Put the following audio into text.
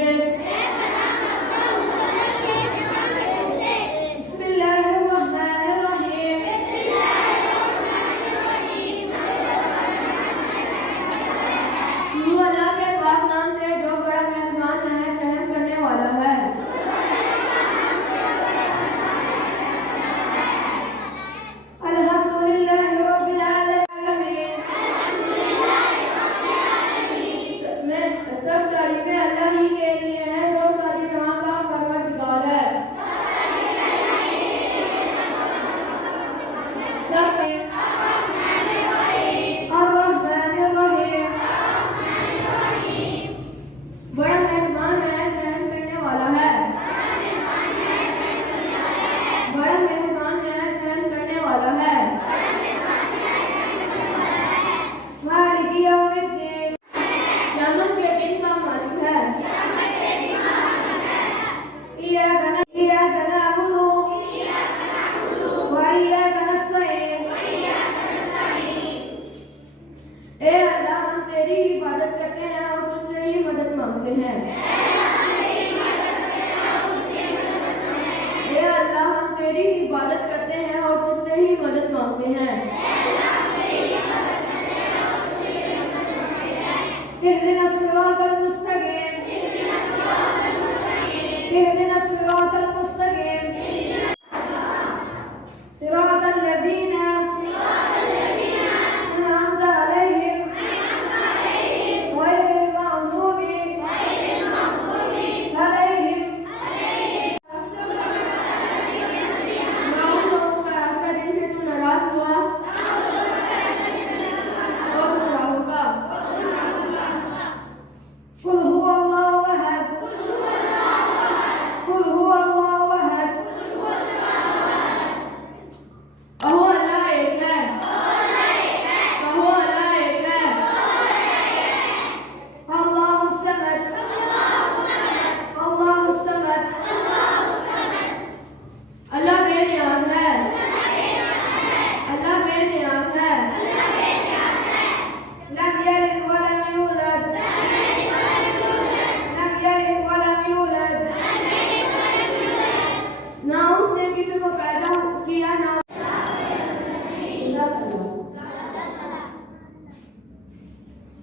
उसे बिस्मिल्लाहिर्रहमानिर्रहीम। शुरू अल्लाह के पाक नाम से जो बड़ा मेहरबान है, रहम करने वाला है। अल्हम्दुलिल्लाहि रब्बिल आलमीन। मैं सब तारीफें अल्लाह ही के लिए हैं जो सारी जहां का परवरदिगार है। बड़ा मेहरबान है, रहम करने वाला है। बड़ा मेहरबान है, रहम करने वाला है। मालिक यौमिद्दीन, क़यामत के दिन का मालिक है। इय्याका नअबुदु व इय्याका नस्तईन। ए अल्लाह, हम तेरी इबादत करते हैं और तुझसे ही मदद मांगते हैं। ए अल्लाह, हम तेरी इबादत करते हैं और तुझसे ही मदद मांगते हैं। इहदिनस सिरातल मुस्तकीम। इहदिनस सिरातल मुस्तकीम। सिरातल लज़ीना अनअमता अलैहिम गैरिल मग़ज़ूबि अलैहिम। उन लोगों का रास्ता जिनसे तू नाराज हुआ और गुमराह होगा। कुल हुवल्लाहु अहद। कुल हुवल्लाहु अहद। कहो अल्लाह एक है। कहो अल्लाह एक है। अल्लाहु समद। अल्लाहु समद। अल्लाह बेनियाज़